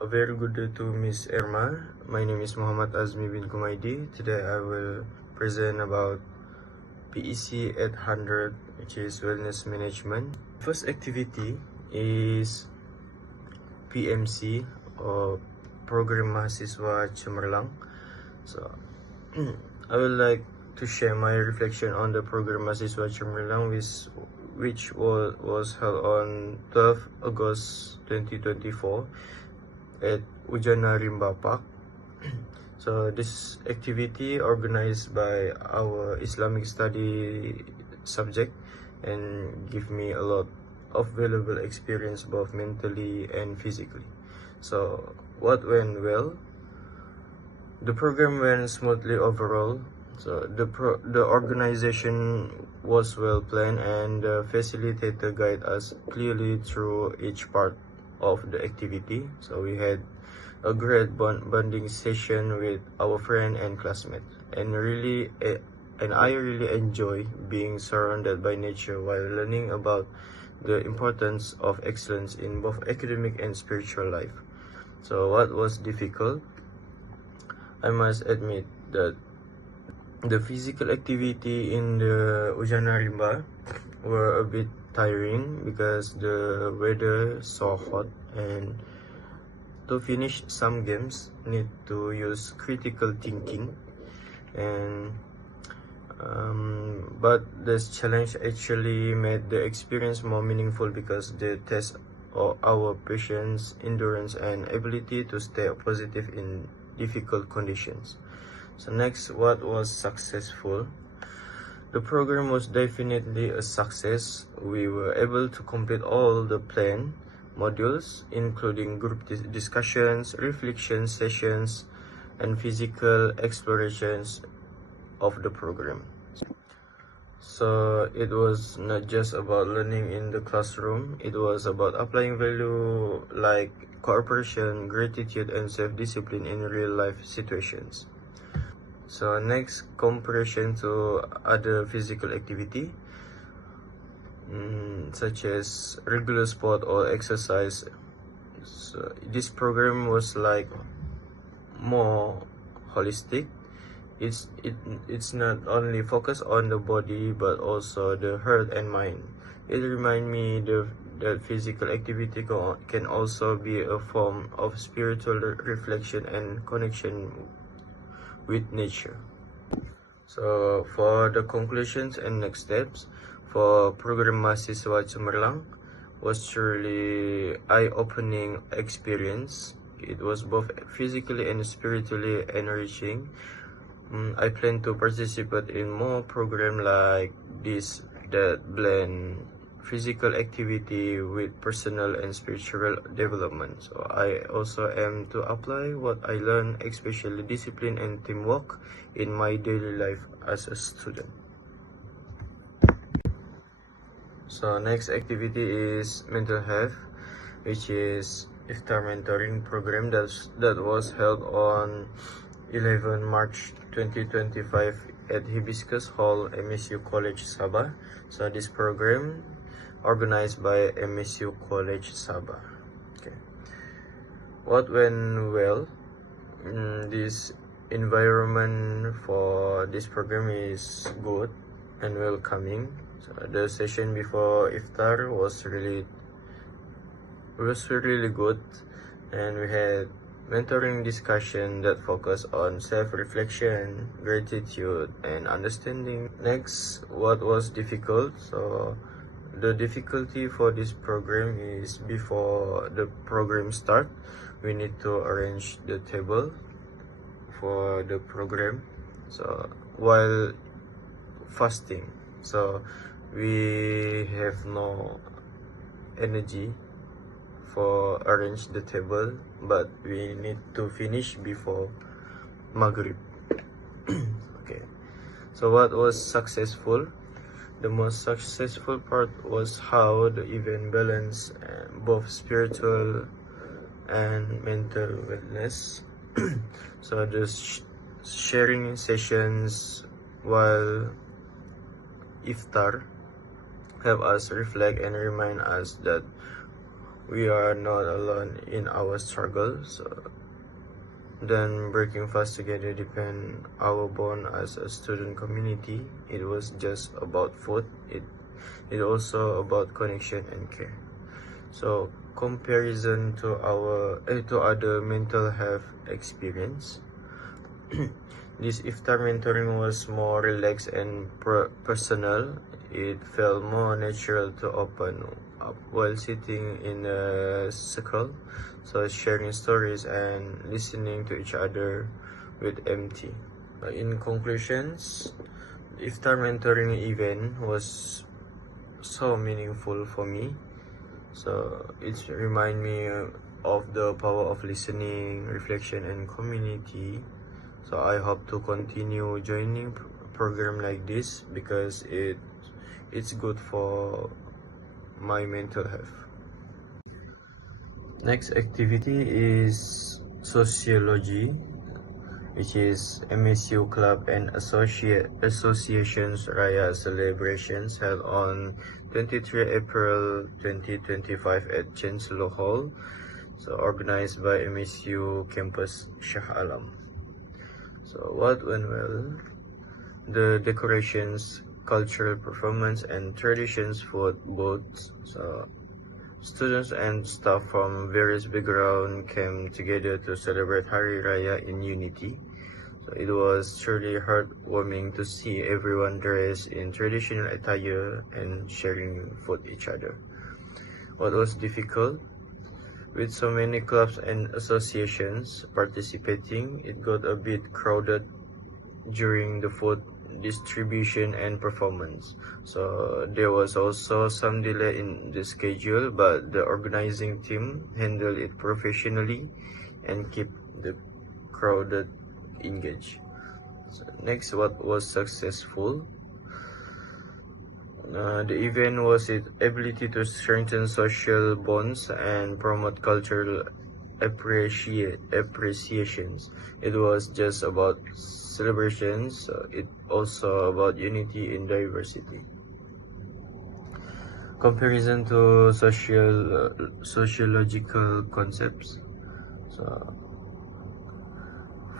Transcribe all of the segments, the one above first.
A very good day to Miss Irma. My name is Muhammad Azmi bin Kumaidi. Today I will present about PEC 800, which is Wellness Management. First activity is PMC, or Program Mahasiswa Cemerlang. So I would like to share my reflection on the Program Mahasiswa Cemerlang, which was held on 12 August 2024 at Ujana Rimba Park. So this activity organized by our Islamic study subject and give me a lot of valuable experience both mentally and physically. So what went well? The program went smoothly overall. So the organization was well planned, and the facilitator guided us clearly through each part of the activity. So we had a great bonding session with our friend and classmates, and I really enjoy being surrounded by nature while learning about the importance of excellence in both academic and spiritual life. So what was difficult? I must admit that the physical activity in the Ujana Rimba were a bit tiring because the weather so hot, and to finish some games need to use critical thinking, and but this challenge actually made the experience more meaningful because they test our patience, endurance, and ability to stay positive in difficult conditions. So next, what was successful? The program was definitely a success. We were able to complete all the planned modules, including group discussions, reflection sessions, and physical explorations of the program. So it was not just about learning in the classroom, it was about applying value like cooperation, gratitude, and self-discipline in real life situations. So next, comparison to other physical activity, such as regular sport or exercise. So this program was like more holistic. It's not only focused on the body but also the heart and mind. It reminds me that physical activity can also be a form of spiritual reflection and connection with nature. So for the conclusions and next steps for Program Mahasiswa Cemerlang was truly eye-opening experience. It was both physically and spiritually enriching. I plan to participate in more programs like this that blend physical activity with personal and spiritual development. So I also aim to apply what I learned, especially discipline and teamwork, in my daily life as a student. So next activity is mental health, which is iftar mentoring program that was held on 11 March 2025 at Hibiscus Hall, MSU College Sabah. So this program organized by MSU College Sabah. Okay. What went well? This environment for this program is good and welcoming. So the session before iftar was really good, and we had mentoring discussion that focus on self-reflection, gratitude, and understanding. Next, what was difficult? So the difficulty for this program is before the program start, we need to arrange the table for the program. So while fasting, so we have no energy for arrange the table, but we need to finish before Maghrib. Okay, so what was successful? The most successful part was how the event balanced both spiritual and mental wellness. So the sharing sessions while iftar help us reflect and remind us that we are not alone in our struggles. Then breaking fast together depend our bond as a student community. It was just about food. It also about connection and care. So comparison to to other mental health experience, this iftar mentoring was more relaxed and personal. It felt more natural to open up while sitting in a circle, so sharing stories and listening to each other with empathy. In conclusions, iftar mentoring event was so meaningful for me. So it remind me of the power of listening, reflection, and community. So I hope to continue joining program like this because it's good for my mental health. Next activity is sociology, which is MSU Club and Associations Raya celebrations held on 23 April 2025 at Chancellor Hall, so organized by MSU Campus Shah Alam. So what went well? The decorations, cultural performance, and traditions for both. So students and staff from various backgrounds came together to celebrate Hari Raya in unity. So it was truly heartwarming to see everyone dressed in traditional attire and sharing food each other. What was difficult? With so many clubs and associations participating, it got a bit crowded during the food distribution and performance. So there was also some delay in the schedule, but the organizing team handled it professionally and kept the crowded engaged. So next, what was successful? The event was its ability to strengthen social bonds and promote cultural appreciations. It was just about celebrations, it also about unity in diversity. Comparison to sociological concepts. So,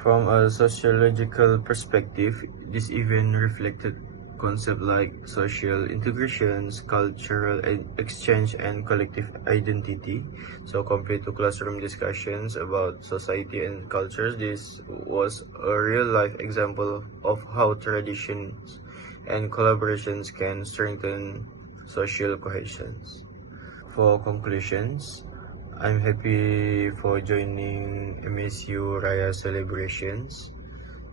from a sociological perspective, this event reflected concepts like social integrations, cultural exchange, and collective identity. So compared to classroom discussions about society and cultures, this was a real-life example of how traditions and collaborations can strengthen social cohesion. For conclusions, I'm happy for joining MSU Raya celebrations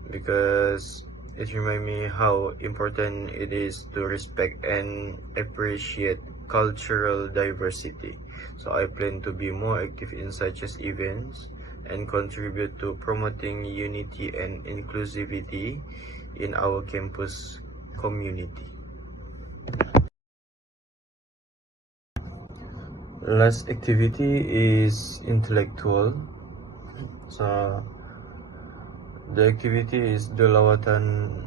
because it reminds me how important it is to respect and appreciate cultural diversity. So I plan to be more active in such as events and contribute to promoting unity and inclusivity in our campus community. Last activity is intellectual. So the activity is the lawatan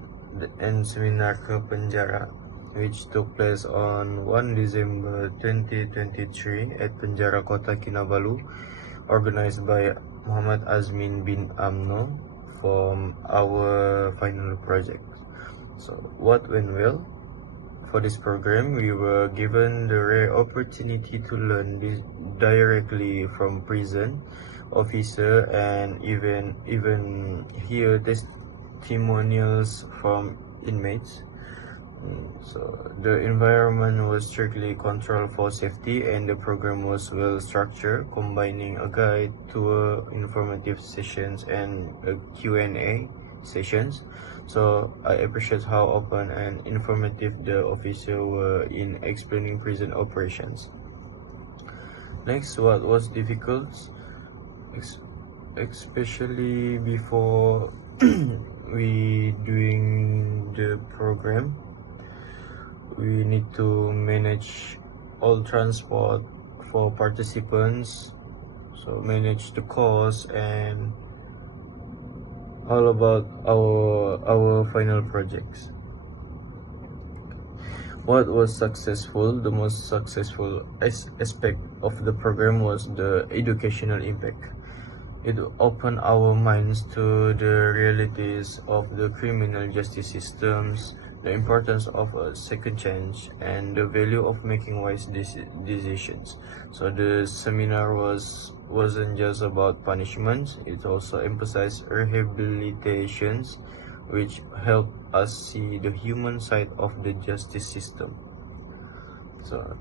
and seminar ke penjara, which took place on 1 December 2023 at Penjara Kota Kinabalu, organized by Muhammad Azmin bin Amno from our final project. So what went well? For this program, we were given the rare opportunity to learn this directly from prison officer and even hear testimonials from inmates. So the environment was strictly controlled for safety, and the program was well structured, combining a guide, tour, informative sessions, and a Q&A sessions. So I appreciate how open and informative the officers were in explaining prison operations. Next, what was difficult, especially before we doing the program, we need to manage all transport for participants, so manage the cost and all about our final projects. What was successful? The most successful aspect of the program was the educational impact. It opened our minds to the realities of the criminal justice systems, the importance of a second chance, and the value of making wise decisions. So the seminar wasn't just about punishments; it also emphasized rehabilitations, which helped us see the human side of the justice system. So,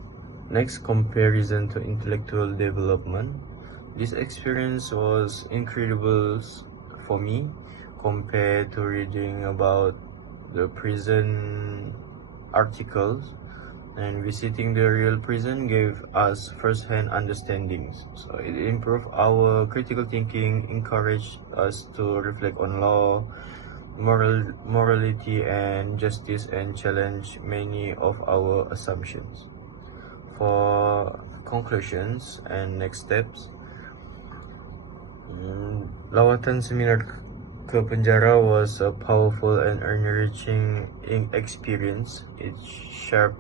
next, comparison to intellectual development. This experience was incredible for me compared to reading about the prison articles, and visiting the real prison gave us first-hand understandings. So it improved our critical thinking, encouraged us to reflect on law, morality and justice, and challenge many of our assumptions. For conclusions and next steps, lawatan seminar ke penjara was a powerful and enriching experience. It shaped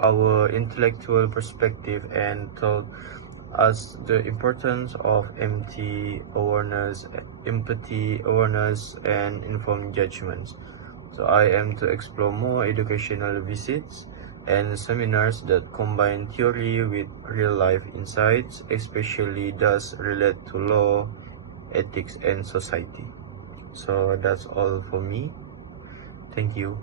our intellectual perspective and taught us the importance of empathy, awareness, and informed judgments. So I aim to explore more educational visits and seminars that combine theory with real-life insights, especially those related to law, ethics, and society. So that's all for me. Thank you.